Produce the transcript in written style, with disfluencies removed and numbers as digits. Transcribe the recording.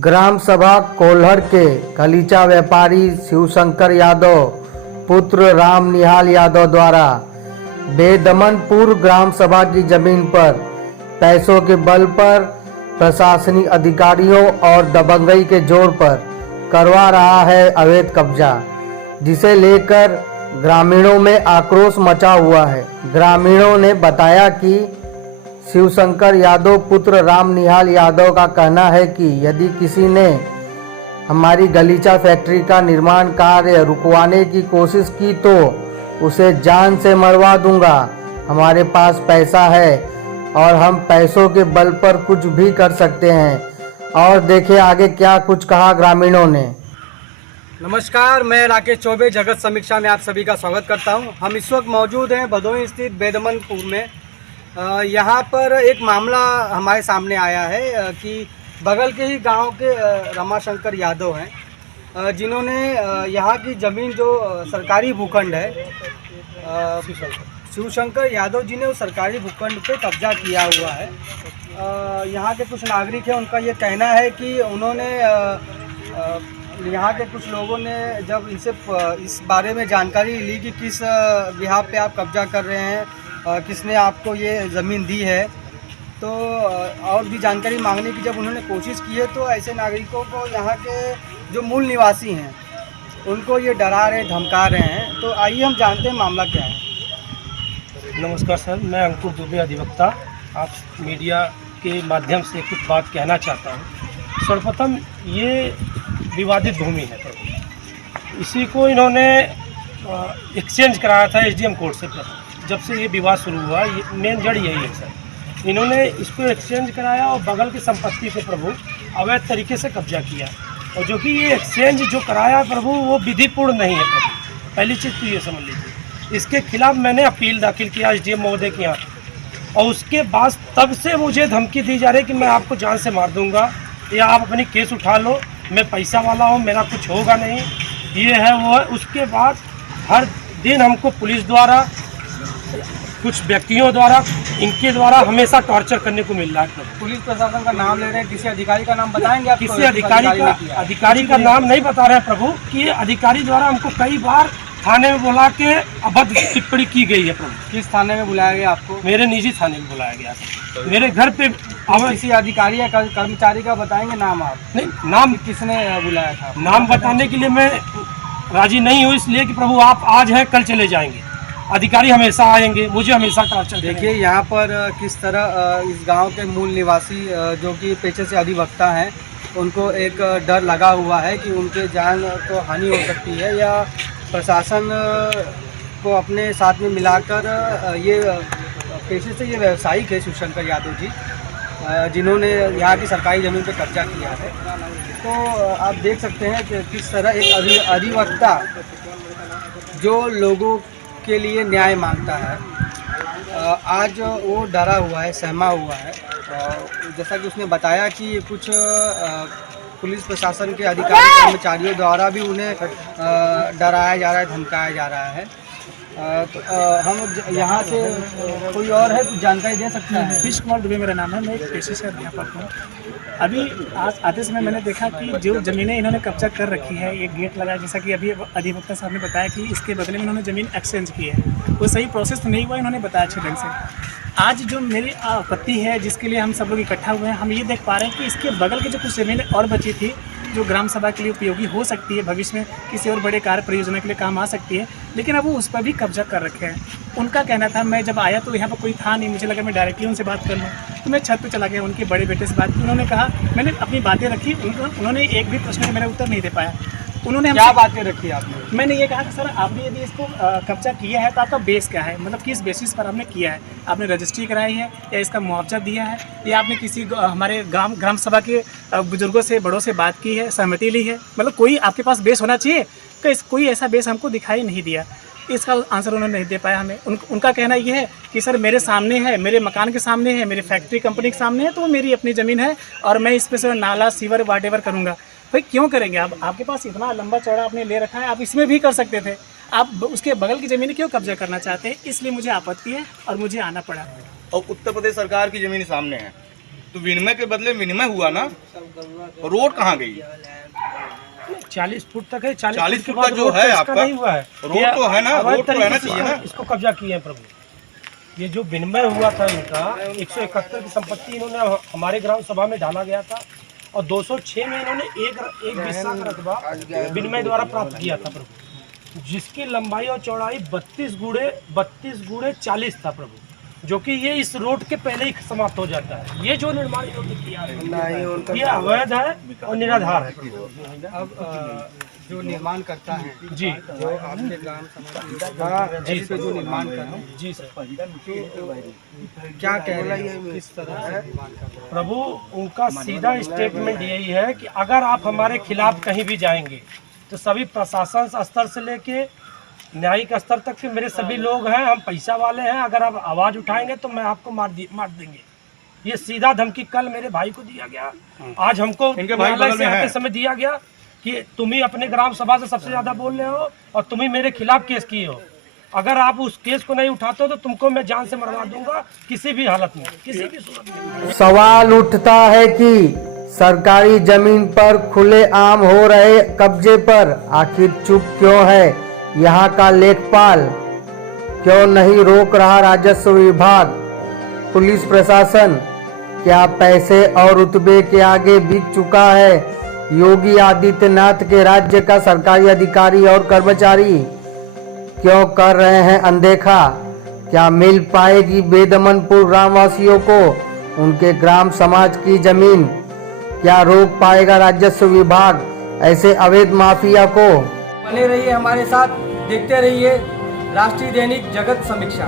ग्राम सभा कोल्हड़ के गलीचा व्यापारी शिवशंकर यादव पुत्र राम निहाल यादव द्वारा बेदमनपुर ग्राम सभा की जमीन पर पैसों के बल पर प्रशासनिक अधिकारियों और दबंगई के जोर पर करवा रहा है अवैध कब्जा, जिसे लेकर ग्रामीणों में आक्रोश मचा हुआ है। ग्रामीणों ने बताया कि शिवशंकर यादव पुत्र राम निहाल यादव का कहना है कि यदि किसी ने हमारी गलीचा फैक्ट्री का निर्माण कार्य रुकवाने की कोशिश की तो उसे जान से मरवा दूंगा। हमारे पास पैसा है और हम पैसों के बल पर कुछ भी कर सकते हैं। और देखिए आगे क्या कुछ कहा ग्रामीणों ने। नमस्कार, मैं राकेश चौबे जगत समीक्षा में आप सभी का स्वागत करता हूं। हम इस वक्त मौजूद हैं भदोही स्थित बेदमनपुर में। यहाँ पर एक मामला हमारे सामने आया है कि बगल के ही गांव के रमाशंकर यादव हैं, जिन्होंने यहाँ की ज़मीन जो सरकारी भूखंड है, शिवशंकर यादव जी ने उस सरकारी भूखंड पे कब्जा किया हुआ है। यहाँ के कुछ नागरिक हैं, उनका ये कहना है कि उन्होंने यहाँ के कुछ लोगों ने जब इनसे इस बारे में जानकारी ली कि किस बिहाफ पे आप कब्जा कर रहे हैं, किसने आपको ये ज़मीन दी है, तो और भी जानकारी मांगने की जब उन्होंने कोशिश की है तो ऐसे नागरिकों को यहाँ के जो मूल निवासी हैं उनको ये डरा रहे, धमका रहे हैं। तो आइए हम जानते हैं मामला क्या है। नमस्कार सर, मैं अंकुर दुबे अधिवक्ता आप मीडिया के माध्यम से कुछ बात कहना चाहता हूँ। सर्वप्रथम ये विवादित भूमि है, इसी को इन्होंने एक्सचेंज कराया था एसडीएम कोर्ट से। जब से ये विवाद शुरू हुआ, ये मेन जड़ यही है सर। इन्होंने इसको एक्सचेंज कराया और बगल की संपत्ति को प्रभु अवैध तरीके से कब्जा किया, और जो कि ये एक्सचेंज जो कराया प्रभु वो विधिपूर्ण नहीं है प्रभु। पहली चीज़ तो ये समझ लीजिए। इसके खिलाफ मैंने अपील दाखिल किया एसडीएम महोदय के यहाँ, और उसके बाद तब से मुझे धमकी दी जा रही है कि मैं आपको जान से मार दूंगा, या आप अपनी केस उठा लो, मैं पैसा वाला हूँ, मेरा कुछ होगा नहीं, ये है वो है। उसके बाद हर दिन हमको पुलिस द्वारा, कुछ व्यक्तियों द्वारा, इनके द्वारा हमेशा टॉर्चर करने को मिल रहा है। पुलिस प्रशासन का नाम ले रहे हैं, किसी अधिकारी का नाम बताएंगे आप? किसी अधिकारी का नाम नहीं बता रहे हैं प्रभु कि अधिकारी द्वारा हमको कई बार थाने में बुला के अभद्र टिप्पणी की गई है प्रभु। किस थाने में बुलाया गया आपको? मेरे निजी थाने में बुलाया गया था। मेरे घर पे किसी अधिकारी या कर्मचारी का बताएंगे नाम आप? नहीं, नाम किसने बुलाया था? नाम बताने के लिए मैं राजी नहीं हूँ, इसलिए कि प्रभु आप आज हैं कल चले जाएंगे, अधिकारी हमेशा आएंगे, मुझे हमेशा टॉर्चर। देखिए यहाँ पर किस तरह इस गांव के मूल निवासी जो कि पेशे से अधिवक्ता हैं, उनको एक डर लगा हुआ है कि उनके जान को हानि हो सकती है, या प्रशासन को अपने साथ में मिलाकर ये पेशे से ये व्यवसायिक है शिवशंकर यादव जी, जिन्होंने यहाँ की सरकारी ज़मीन पर कब्जा किया है। तो आप देख सकते हैं कि किस तरह एक अधिवक्ता जो लोगों के लिए न्याय मांगता है, आज वो डरा हुआ है, सहमा हुआ है। जैसा कि उसने बताया कि कुछ पुलिस प्रशासन के अधिकारी कर्मचारियों द्वारा भी उन्हें डराया जा रहा है, धमकाया जा रहा है। तो हम यहाँ से कोई और है, कुछ जानकारी दे सकते हैं? नीतीश कुमार दुबे मेरा नाम है, मैं एक पेशे से अध्यापक हूँ। अभी आज आते समय मैंने देखा कि जो ज़मीनें इन्होंने कब्जा कर रखी है, ये गेट लगा, जैसा कि अभी अधिवक्ता साहब ने बताया कि इसके बदले में इन्होंने ज़मीन एक्सचेंज की है। वो सही प्रोसेस तो नहीं हुआ, इन्होंने बताया अच्छे ढंग से। आज जो मेरी आपत्ति है, जिसके लिए हम सब लोग इकट्ठा हुए हैं, हम ये देख पा रहे हैं कि इसके बगल की जो कुछ ज़मीनें और बची थी, जो ग्राम सभा के लिए उपयोगी हो सकती है, भविष्य में किसी और बड़े कार्य परियोजना के लिए काम आ सकती है, लेकिन अब वो उस पर भी कब्जा कर रखे हैं। उनका कहना था, मैं जब आया तो यहाँ पर कोई था नहीं, मुझे लगा मैं डायरेक्टली उनसे बात कर लूँ, तो मैं छत पे चला गया, उनके बड़े बेटे से बात की। उन्होंने कहा, मैंने अपनी बातें रखी, उन्होंने एक भी प्रश्न का मेरा उत्तर नहीं दे पाया। उन्होंने क्या बातें रखी आपने? मैंने ये कहा कि सर आपने यदि इसको कब्जा किया है तो आपका बेस क्या है, मतलब किस बेसिस पर आपने किया है? आपने रजिस्ट्री कराई है, या इसका मुआवजा दिया है, या आपने किसी हमारे ग्राम सभा के बुजुर्गों से, बड़ों से बात की है, सहमति ली है? मतलब कोई आपके पास बेस होना चाहिए कि कोई ऐसा बेस हमको दिखाई नहीं दिया। इसका आंसर उन्होंने नहीं दे पाया हमें। उनका कहना ये है कि सर मेरे सामने है, मेरे मकान के सामने है, मेरी फैक्ट्री कंपनी के सामने है, तो वो मेरी अपनी ज़मीन है और मैं इस पर से नाला, सीवर, वाटेवर करूँगा। भाई क्यों करेंगे आप? आपके पास इतना लंबा चौड़ा आपने ले रखा है, आप इसमें भी कर सकते थे, आप उसके बगल की ज़मीन क्यों कब्जा करना चाहते हैं? इसलिए मुझे आपत्ति है और मुझे आना पड़ा। और उत्तर प्रदेश सरकार की ज़मीन सामने है, तो विनिमय के बदले विनिमय हुआ ना, रोड कहाँ गई? 40 फुट तक है, 40 के फुट बाद का जो रोड है तो इसका आपका, नहीं हुआ है। रोड ये तो है ना, अवैध रोड तो तरीके रहना से चाहिए ना। इसको कब्जा किए हैं प्रभु। ये जो विनिमय हुआ था इनका 171 की संपत्ति इन्होंने हमारे ग्राम सभा में डाला गया था और 206 में इन्होंने एक हिस्सा का रकबा विनिमय द्वारा प्राप्त किया था प्रभु, जिसकी लंबाई और चौड़ाई 32 गुणे 40 था प्रभु, जो कि ये इस रोड के पहले ही समाप्त हो जाता है। ये जो निर्माण इन्होंने किया है ये अवैध है और निराधार है। अब जो निर्माण करता है जी जो आपके ग्राम समाज जी पे जो निर्माण कर रहे हैं, जी सर। क्या कह रहे हैं, किस तरह से निर्माण कर रहे हैं? प्रभु उनका सीधा स्टेटमेंट यही है कि अगर आप हमारे खिलाफ कहीं भी जाएंगे तो सभी प्रशासन स्तर से लेके न्यायिक स्तर तक के मेरे सभी लोग हैं, हम पैसा वाले हैं, अगर आप आवाज़ उठाएंगे तो मैं आपको मार देंगे। ये सीधा धमकी कल मेरे भाई को दिया गया, आज हमको इनके भाई न्यायालय बगल से में आते हैं। समय दिया गया कि तुम ही अपने ग्राम सभा से सबसे ज़्यादा बोल रहे हो और तुम ही मेरे खिलाफ केस किए हो। अगर आप उस केस को नहीं उठाते हो तो तुमको मैं जान से मरवा दूंगा, किसी भी हालत में, किसी भी सूरत में। सवाल उठता है कि सरकारी जमीन पर खुलेआम हो रहे कब्जे पर आखिर चुप क्यों है यहाँ का लेखपाल? क्यों नहीं रोक रहा राजस्व विभाग, पुलिस प्रशासन? क्या पैसे और रुतबे के आगे बिक चुका है योगी आदित्यनाथ के राज्य का सरकारी अधिकारी और कर्मचारी? क्यों कर रहे हैं अनदेखा? क्या मिल पाएगी बेदमनपुर ग्रामवासियों को उनके ग्राम समाज की जमीन? क्या रोक पाएगा राजस्व विभाग ऐसे अवैध माफिया को? बने रहिए हमारे साथ, देखते रहिए राष्ट्रीय दैनिक जगत समीक्षा।